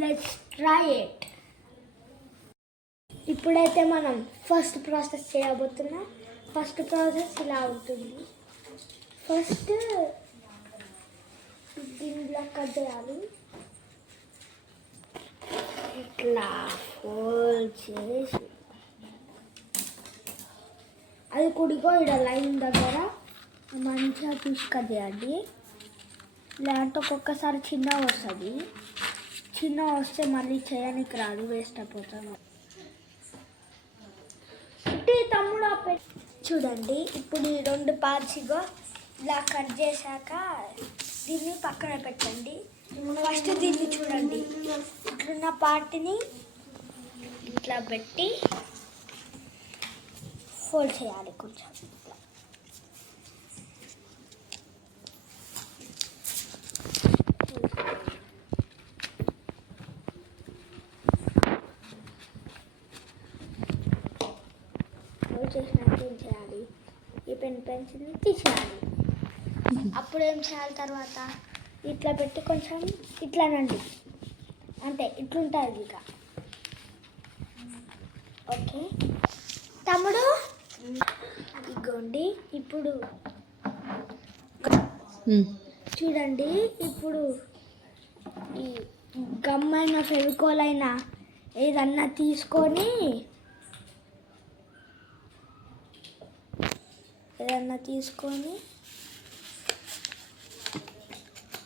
Let's try it. ఇప్పుడైతే మనం first process చేయబోతున్నాం. ఫస్ట్ ప్రాసెస్ ఇలా ఉంటుంది. ఫస్ట్ దీనిలో కట్ చేయాలి. ఇట్లా ఫోల్డ్ చేసి అది కుడికో ఇక్కడ లైన్ దగ్గర మంచిగా పీస్ కట్ చేయండి. లేదంటే ఒక్కొక్కసారి చిన్నగా వస్తుంది. చిన్నగా వస్తే మళ్ళీ చేయడానికి రాదు, వేస్ట్ అయిపోతాము. తమ్ముడు చూడండి, ఇప్పుడు ఈ 2 పార్ట్స్గా ఇలా కట్ చేశాక దీన్ని పక్కన పెట్టండి. ఫస్ట్ దీన్ని చూడండి, ఇట్లున్న పార్ట్ని ఇట్లా పెట్టి ఫోల్డ్ చేయాలి కొంచెం. చేసినాక ఏం చేయాలి, ఈ పెన్సిల్ని తీసేయాలి. అప్పుడు ఏం చేయాలి, తర్వాత ఇట్లా పెట్టి కొంచెం ఇట్లానండి, అంటే ఇట్లుంటుంది ఇక. ఓకే తమ్ముడు, ఇగోండి. ఇప్పుడు చూడండి, ఇప్పుడు ఈ గమ్మైన ఫెవికోల్ అయినా ఏదన్నా తీసుకొని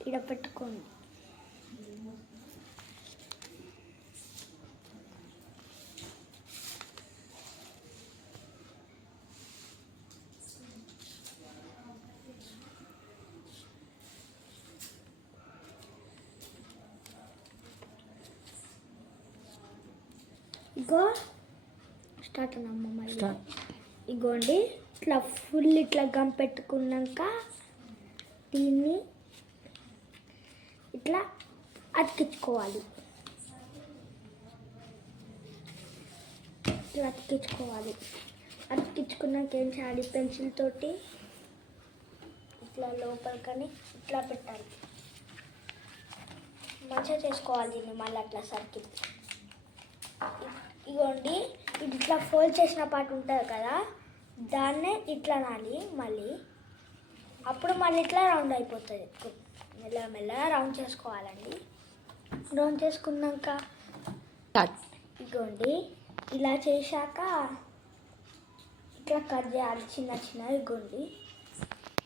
ఇక్కడ పెట్టుకోండి. ఇగో స్టార్ట్ అన్నమ్మ. ఇగోండి, ఇట్లా ఫుల్ ఇట్లా గమ్ పెట్టుకున్నాక దీన్ని ఇట్లా అతికించుకోవాలి. అతికించుకున్నాక ఏం చేయాలి, పెన్సిల్ తోటి ఇట్లా లోపలికని ఇట్లా పెట్టాలి. మంచిగా చేసుకోవాలి దీన్ని. మళ్ళీ అట్లా సర్కిల్. ఇగోండి, ఇది ఇట్లా ఫోల్డ్ చేసిన పార్ట్ ఉంటుంది కదా, దాన్నే ఇట్లా నాలి మళ్ళీ. అప్పుడు మళ్ళీ ఇట్లా రౌండ్ అయిపోతుంది. మెల్లగా రౌండ్ చేసుకోవాలండి. రౌండ్ చేసుకున్నాక ఇగోండి, ఇలా చేశాక ఇట్లా కట్ చేయాలి చిన్న. ఇగోండి,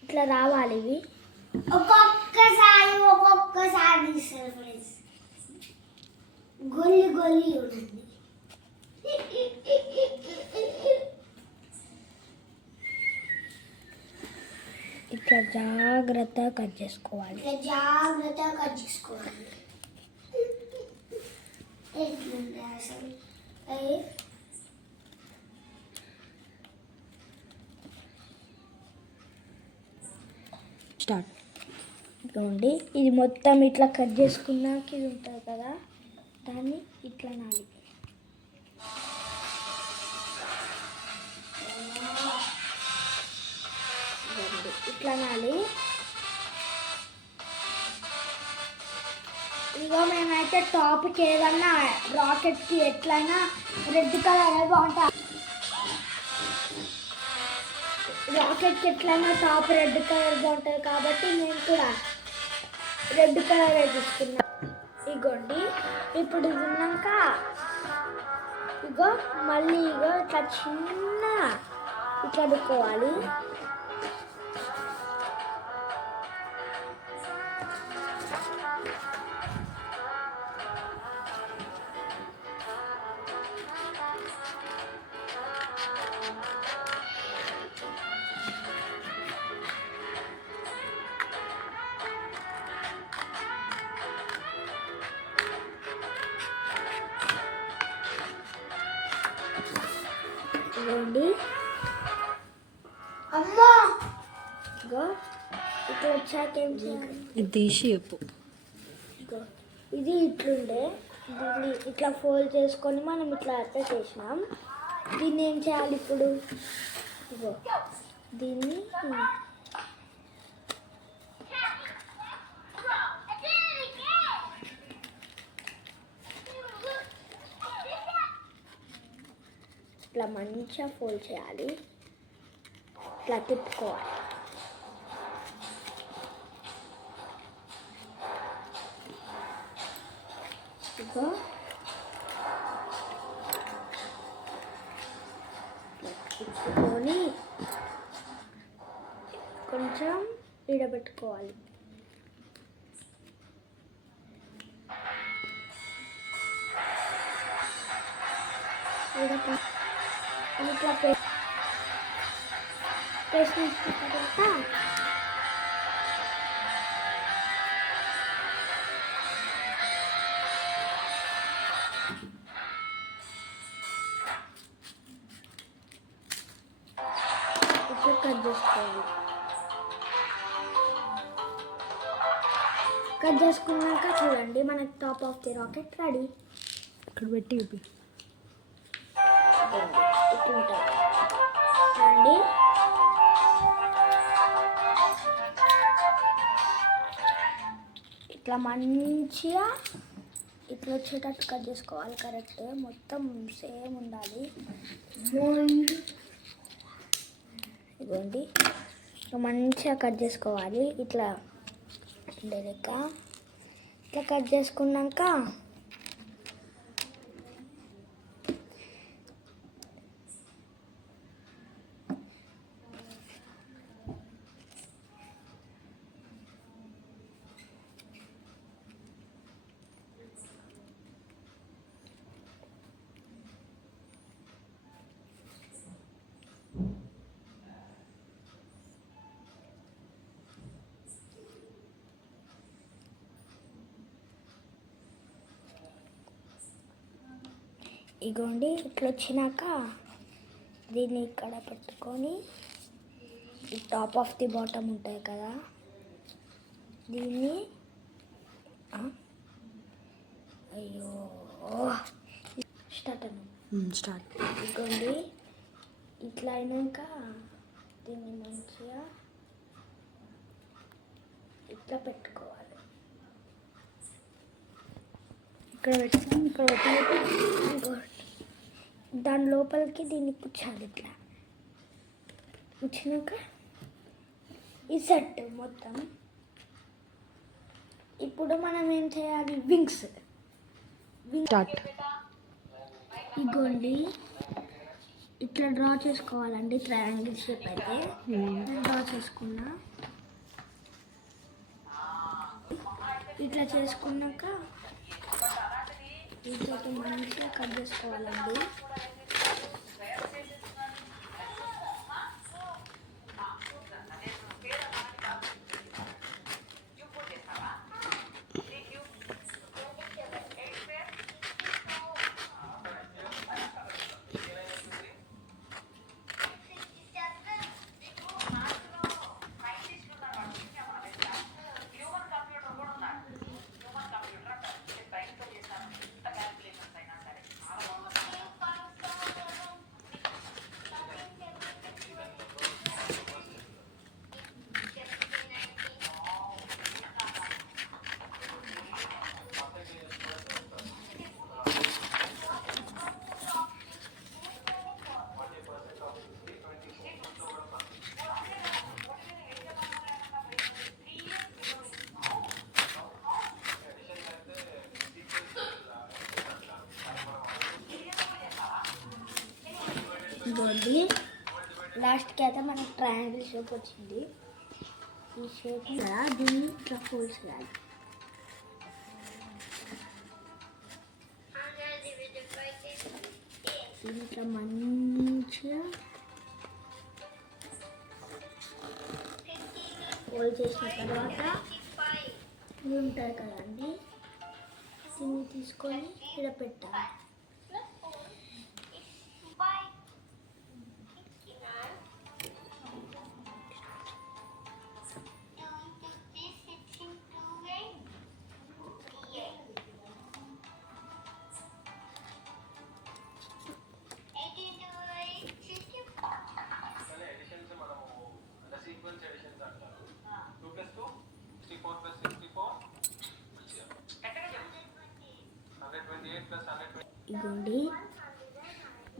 ఇట్లా రావాలి. ఇవి ఒక్కొక్కసారి గొల్లి ఉండండి. ఇట్లా జాగ్రత్తగా కట్ చేసుకోవాలి. స్టార్ట్. ఇదిగోండి, ఇది మొత్తం ఇట్లా కట్ చేసుకున్నాక ఇది ఉంటుంది కదా, దాన్ని ఇట్లా నాలి. ఇట్లా నాలి. ఇదిగో మేమైతే టాప్కి ఏదన్నా రాకెట్కి ఎట్లయినా రెడ్ కలర్ బాగుంటుంది. రాకెట్కి ఎట్లయినా టాప్ రెడ్ కలర్ బాగుంటుంది కాబట్టి మేము కూడా రెడ్ కలర్ తీసుకున్నాం. ఇగోండి, ఇప్పుడు ఇది ఉన్నాక ఇగో మళ్ళీ ఇగో ఇట్లా చిన్న ఇట్లా అడుక్కోవాలి. చూడండి, అమ్మా ఇక్కడ వచ్చాక ఏం చేయాలి, ఇది తీసి చెప్పు. ఇది ఇట్లుండే, దీన్ని ఇట్లా ఫోల్డ్ చేసుకొని మనం ఇట్లా అట్లా చేసినాం. దీన్ని ఏం చేయాలి ఇప్పుడు, ఇగో దీన్ని ఇట్లా మంచిగా ఫోల్డ్ చేయాలి, ఇట్లా తిప్పుకోవాలి. ఇట్లా తిప్పుకొని కొంచెం ఈడబెట్టుకోవాలి. ఇట్లా పేస్ట్ వేసిన తర్వాత ఇట్లా కట్ చేసుకోవాలి. కట్ చేసుకున్నాక చూడండి మనకి top of the rocket ready. ఇక్కడ పెట్టి చూపి. ఇట్లుంటుంది చూడండి. ఇట్లా మంచిగా ఇట్లా వచ్చేటట్టు కట్ చేసుకోవాలి. కరెక్ట్ మొత్తం సేమ్ ఉండాలి. ఇదిగోండి మంచిగా కట్ చేసుకోవాలి. ఇట్లా లెక్క ఇట్లా కట్ చేసుకున్నాక ఇగోండి ఇట్లా వచ్చినాక దీన్ని ఇక్కడ పెట్టుకొని ఈ టాప్ ఆఫ్ ది బాటమ్ ఉంటాయి కదా, దీన్ని అయ్యో స్టార్ట్. ఇగోండి ఇట్లా అయినాక దీన్ని మంచిగా ఇట్లా పెట్టుకోవాలి. ఇక్కడ పెట్టుకొని ఇక్కడ పెట్టి దాని లోపలికి దీన్ని కూర్చాలి. ఇట్లా వచ్చినాక ఈ సెట్ మొత్తం. ఇప్పుడు మనం ఏం చేయాలి, వింగ్స్ స్టార్ట్. ఇగోండి ఇట్లా డ్రా చేసుకోవాలండి. ట్రయాంగిల్ షేప్ అయితే డ్రా చేసుకున్నా. ఇట్లా చేసుకున్నాక వీటితో మంచిగా కట్ చేసుకోవాలండి. ఇదిగోండి లాస్ట్కి అయితే మనకు ట్రయాంగిల్ షేప్ వచ్చింది. ఈ షేప్ కదా దీన్ని ఇట్లా ఫోల్డ్ చేయాలి. దీన్ని ఇట్లా మంచిగా ఫోల్డ్ చేసిన తర్వాత ఇవి ఉంటాయి కదండి, దీన్ని తీసుకొని ఇక్కడ పెట్టాలి. ఇదిగోండి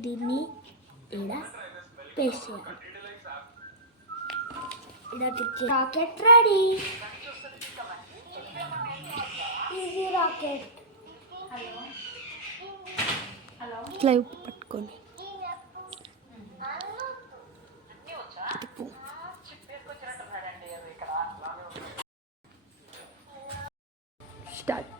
దీన్ని ఈడ పేస్ట్ చేయాలి. ఇలా తెచ్చి రాకెట్ రెడీ. Easy rocket. ఇట్లా పట్టుకొని స్టార్ట్.